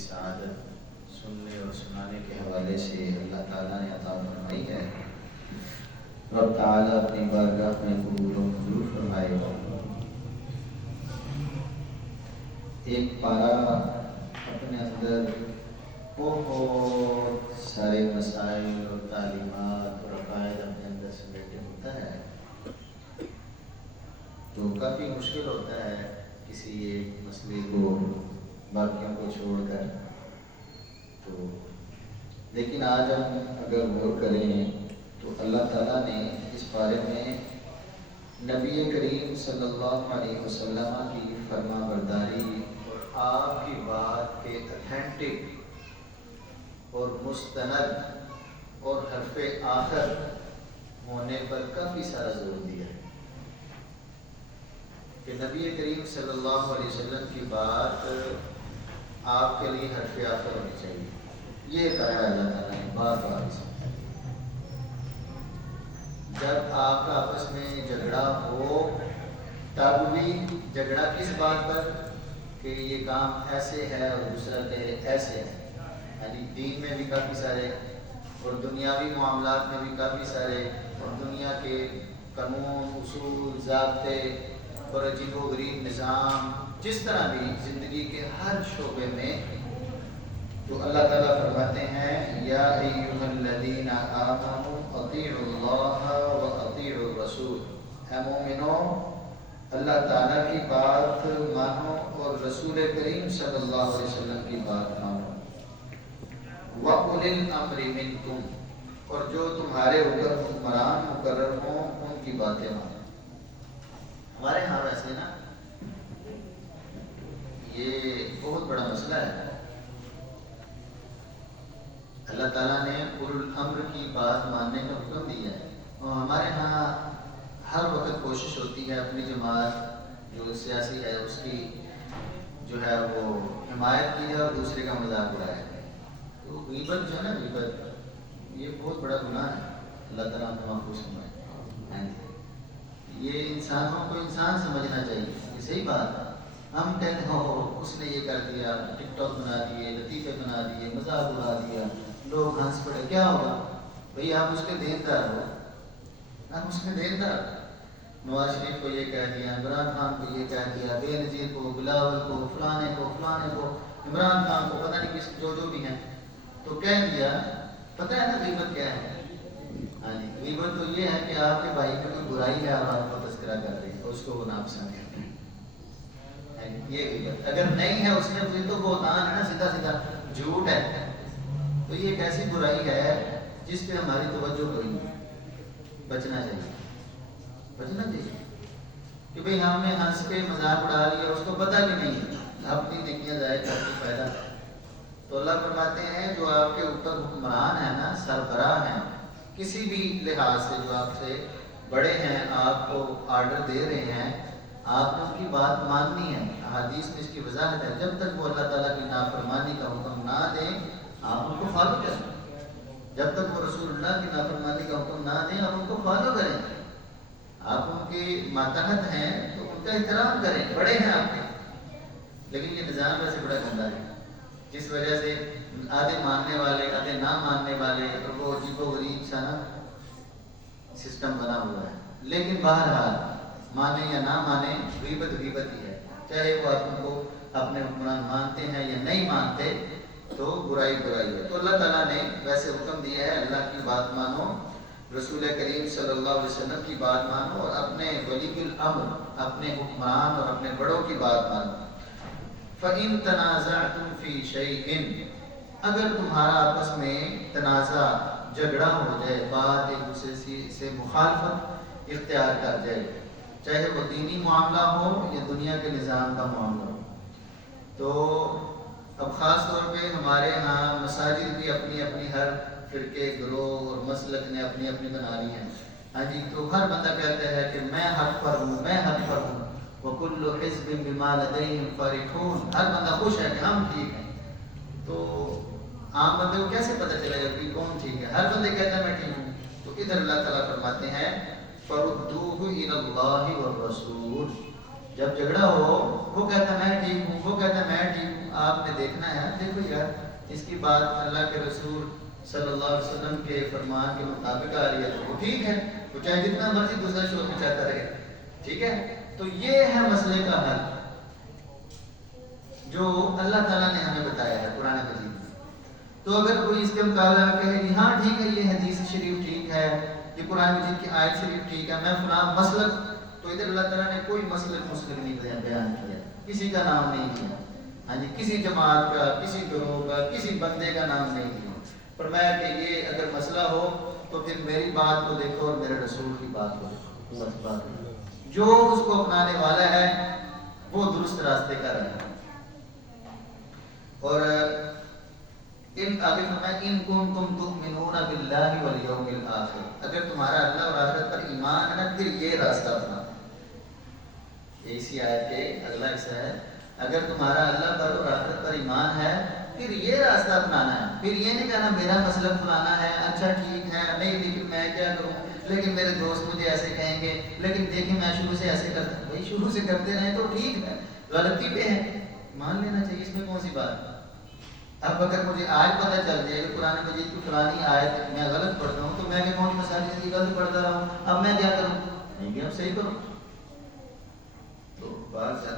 सआदत सुनने और सुनाने के हवाले से अल्लाह ताला ने अता फरमाई है। रब ताला अपनी बारगाह में कबूल व मंजूर फरमाएगा। एक पारा अपने अंदर बहुत सारे मसाइल और तालीमात और अकायद अपने अंदर समेटे होता है, तो काफ़ी मुश्किल होता है किसी एक मसले को बाकियों को छोड़कर। तो लेकिन आज हम अगर गौर करें तो अल्लाह ताला ने इस बारे में नबी करीम सल्लल्लाहु अलैहि वसल्लम की फरमाबरदारी और आपकी बात के अथेंटिक और मुस्तनद और हरफ़े आखिर होने पर काफ़ी सारा जोर दिया है कि नबी करीम सल्लल्लाहु अलैहि वसल्लम की बात आपके लिए हरफ़े आखिर होनी चाहिए। ये कहा अल्लाह ताला ने बार बार। जब आपका आपस में झगड़ा हो तब भी झगड़ा किस बात पर कि ये काम ऐसे है और दूसरा कहे ऐसे है, यानी दीन में भी काफ़ी सारे और दुनियावी मामलात में भी काफ़ी सारे और दुनिया के कानून उसूल ज़ाब्ते और अजीबोगरीब निज़ाम, जिस तरह भी ज़िंदगी के हर शोबे में तो अल्लाह ताला फरमाते हैं या अय्युहल्लज़ीना आमनू अतीउल्लाह व अतीउर रसूल, ऐ मोमिनो अल्लाह ताला की बात मानो और रसूल करीम सल्लल्लाहु अलैहि वसल्लम की बात मानो। व उलिल अम्रि मिनकुम, और जो तुम्हारे ऊपर हुक्मरान मुकर्रर हों उनकी बातें मानो। हमारे यहाँ वैसे ना ये बहुत बड़ा मसला है। अल्लाह ताला ने उलुल अम्र की बात मानने का हुक्म दिया है और हमारे यहाँ हर वक्त कोशिश होती है अपनी जमात जो सियासी है उसकी जो है वो हिमायत की है और दूसरे का मजाक उड़ाया है। तो गीबत जो है ना, गीबत ये बहुत बड़ा गुनाह है। अल्लाह ताला हमें महफूज फरमाए। ये इंसानों को इंसान समझना चाहिए, ये सही बात है। हम कहते हो उसने ये कर दिया, टिकटॉक बना दिए, लतीफ़े बना दिए, मजाक उड़ा दिया, लोग हंस पड़े, क्या होगा भाई? आप उसके देनदार हो, आप उसके देनदार। नवाज शरीफ को ये कह दिया, इमरान खान को ये कह दिया, बेनज़ीर को, बिलावल को, फलाने को, इमरान खान को, पता नहीं किस जो भी हैं, तो कह दिया। पता है ना गीबत क्या है? हाँ जी, गीबत तो ये है कि आपके भाई की कोई बुराई है और आपको तस्करा कर रही है, उसको वो नापसंद है, ये गीबत। अगर नहीं है उसमें तो बोतान है ना, सीधा सीधा झूठ है। तो ये एक ऐसी बुराई है जिस पे हमारी तवज्जो करी, बचना चाहिए, बचना चाहिए कि भाई हमने हंस के मजाक उड़ा लिया, उसको पता भी नहीं है, अपनी नेकियां जाए करके फायदा। तो अल्लाह फरमाते हैं जो आपके ऊपर हुक्मरान है ना, सरबराह हैं, किसी भी लिहाज से जो आपसे बड़े हैं, आपको आर्डर दे रहे हैं, आपने उनकी बात माननी है। हदीस में इसकी वजाहत है, जब तक वो अल्लाह ताला की नाफरमानी का हुक्म ना दें आप उनको फॉलो करें। जब तक वो रसूलुल्लाह की नाफरमानी का हुक्म ना दें आप उनको फॉलो करें। आप उनके मातहत हैं तो उनका एहतराम करें, बड़े हैं आपके। लेकिन ये निज़ाम वैसे बड़ा गंदा है, जिस वजह से आधे मानने वाले आधे ना मानने वाले और वो अजीबोगरीब सा ना सिस्टम बना हुआ है। लेकिन बहरहाल माने या ना माने गीबत गीबत ही है, चाहे वो आप उनको अपने हुक्मरान मानते हैं या नहीं मानते, तो बुराई बुराई है। तो अल्लाह ताला ने वैसे हुक्म दिया है, अल्लाह की बात मानो, रसूल करीम सल्लल्लाहु अलैहि वसल्लम की बात मानो और अपने वलीउल अम्र, अपने हुक्मरान और अपने बड़ों की बात मानो। फ़इन तनाज़अतुम फ़ी शैइन, अगर तुम्हारा आपस में तनाज़ा झगड़ा हो जाए, बात एक दूसरे से मुखालफत इख्तियार कर जाए, चाहे वो दीनी मामला हो या दुनिया के निज़ाम का मामला हो, तो अब ख़ास तौर पे हमारे यहाँ मसाजिद भी अपनी अपनी हर फ़िरके ग्रोह और मसलक ने अपनी अपनी बना ली हैं। हाँ जी, तो हर बंदा कहता है कि मैं हक पर हूँ, मैं हक पर हूँ। वकुल्लु हिज़्बिन बिमा लदैहिम फ़रिहून, हर बंदा खुश है कि हम ठीक हैं। तो आम बंदे को कैसे पता चलेगा कि कौन ठीक है? हर बंदे कहता है मैं ठीक हूँ। तो इधर अल्लाह ताला फरमाते हैं फरुद्दूहु इलल्लाहि वर रसूल, जब झगड़ा हो वो कहता है मैं ठीक हूँ, वो कहता है मैं ठीक हूँ, آپ نے دیکھنا ہے، دیکھو یار اس کی بات اللہ کے رسول صلی اللہ علیہ وسلم کے فرمان کے مطابق آ رہی ہے تو وہ ٹھیک ہے، وہ چاہے جتنا مرضی دوسرا شور میں چاہتا رہے، ٹھیک ہے. تو یہ ہے مسئلے کا حل جو اللہ تعالیٰ نے ہمیں بتایا ہے قرآن مجید میں. تو اگر کوئی اس کے مقابلہ کہے کہ ہاں ٹھیک ہے یہ حدیث شریف ٹھیک ہے، یہ قرآن مجید کی آیت شریف ٹھیک ہے، میں فلاں مسلک، تو ادھر اللہ تعالیٰ نے کوئی مسلک نہیں بیان کیا، کسی کا نام نہیں لیا، ہاں جی، کسی جماعت کا، کسی گروہ کا، کسی بندے کا نام نہیں لیا. فرمایا کہ یہ اگر مسئلہ ہو تو پھر میری بات کو دیکھو اور میرے رسول کی بات کو دیکھو، بس بات ہے. جو اس کو اپنانے والا ہے وہ درست راستے کا رہے گا. اور ان آگے فرمایا ان کنتم تؤمنون باللہ والیوم الآخر، اگر تمہارا اللہ اور آخرت پر ایمان ہے نا پھر یہ راستہ اپنا. اسی آیت کے اگلا حصہ ہے، اگر تمہارا اللہ پر اور آخرت پر ایمان ہے پھر یہ راستہ اپنانا ہے. پھر یہ نہیں کہنا میرا مسلک فلانا ہے، اچھا ٹھیک ہے، نہیں لیکن میں کیا کروں، لیکن میرے دوست مجھے ایسے کہیں گے، لیکن دیکھیں میں شروع سے ایسے کرتا ہوں. بھائی شروع سے کرتے رہیں تو ٹھیک ہے، غلطی پہ ہے مان لینا چاہیے، اس میں کون سی بات ہے. اب اگر مجھے آج پتہ چل جائے کہ قرآن مجید کی فلانی آیت میں غلط پڑھتا ہوں تو میں کہ کون مساجد کی غلط پڑھتا رہا ہوں، اب میں کیا کروں، نہیں کہ اب صحیح کروں. تو بات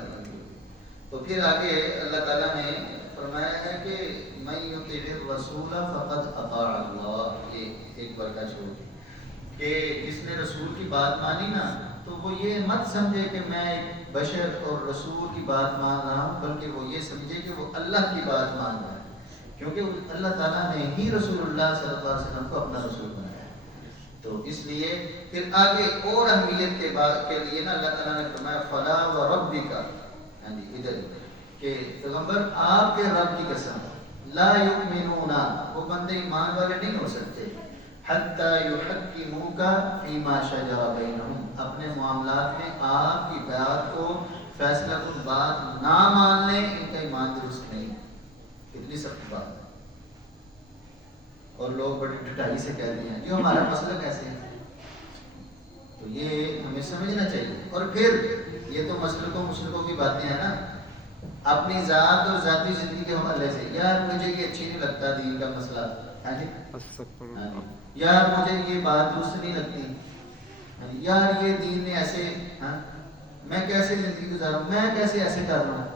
تو پھر آگے اللہ تعالیٰ نے فرمایا ہے کہ من یطع الرسول فقد اطاع اللہ. یہ ایک برکہ چھوڑ دی کہ جس نے رسول کی بات مانی نا تو وہ یہ مت سمجھے کہ میں ایک بشر اور رسول کی بات مان رہا ہوں، بلکہ وہ یہ سمجھے کہ وہ اللہ کی بات مان رہا ہے، کیونکہ اللہ تعالیٰ نے ہی رسول اللہ صلی اللہ علیہ وسلم کو اپنا رسول بنایا. تو اس لیے پھر آگے اور اہمیت کے لیے نا اللہ تعالیٰ نے فرمایا فلا وربک، ہاں جی ادھر کہ پیغمبر آپ کے رب کی قسم لا یؤمنون، وہ بندے ایمان والے نہیں ہو سکتے حتی یحکموک فیما شجر بینہم، اپنے معاملات میں آپ کی بات کو فیصلہ کن بات نہ مان لیں، ان کا ایمان درست نہیں. کتنی سخت بات ہے. اور لوگ بڑی ڈٹائی سے کہتے ہیں جو ہمارا مسئلہ کیسے ہے، تو یہ ہمیں سمجھنا چاہیے. اور پھر یہ تو مسلکوں کی باتیں ہیں نا، اپنی ذات اور ذاتی زندگی کے حوالے سے یار مجھے یہ اچھی نہیں لگتا دین کا مسئلہ، ہاں جی، یار مجھے یہ بات درست نہیں لگتی، یار یہ دین نے ایسے، ہاں میں کیسے زندگی گزاروں، میں کیسے ایسے کر رہا ہوں.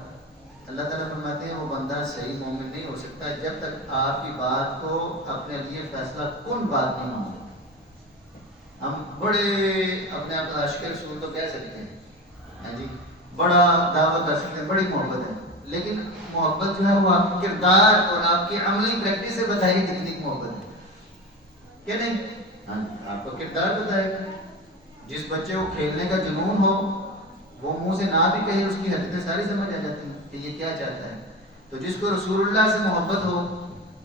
اللہ تعالیٰ فرماتے ہیں وہ بندہ صحیح مومن نہیں ہو سکتا جب تک آپ کی بات کو اپنے لیے فیصلہ کن بات نہیں مانتے. ہم بڑے اپنے آپ کو عاشق رسول تو کہہ سکتے ہیں، ہاں جی، بڑا دعویٰ کر سکتے ہیں، بڑی محبت ہے، لیکن محبت جو ہے وہ آپ کے کردار اور آپ کی عملی پریکٹس سے بتائے گی کتنی محبت ہے کہ نہیں. ہاں آپ کا کردار بتائے گا. جس بچے کو کھیلنے کا جنون ہو وہ منہ سے نہ بھی کہے، اس کی حرکتیں ساری سمجھ آ جاتی ہیں کہ یہ کیا چاہتا ہے. تو جس کو رسول اللہ سے محبت ہو،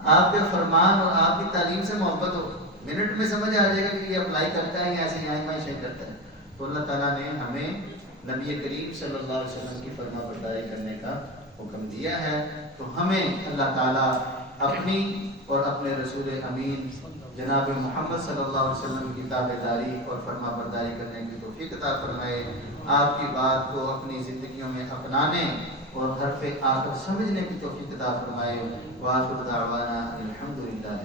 آپ کے فرمان اور آپ کی تعلیم سے محبت ہو، منٹ میں سمجھ آ جائے گا کہ یہ اپلائی کرتا ہے یا ایسے یہاں معاشی کرتا ہے. تو اللہ تعالیٰ نے ہمیں نبی کریم صلی اللہ علیہ وسلم کی فرما برداری کرنے کا حکم دیا ہے. تو ہمیں اللہ تعالیٰ اپنی اور اپنے رسول امین جناب محمد صلی اللہ علیہ وسلم کی تابعداری اور فرما برداری کرنے کی توفیق عطا فرمائے. آپ کی بات کو اپنی زندگیوں میں اپنانے اور حرف آخر سمجھنے کی توفیق عطا فرمائے. وآخر دعوانا الحمدللہ.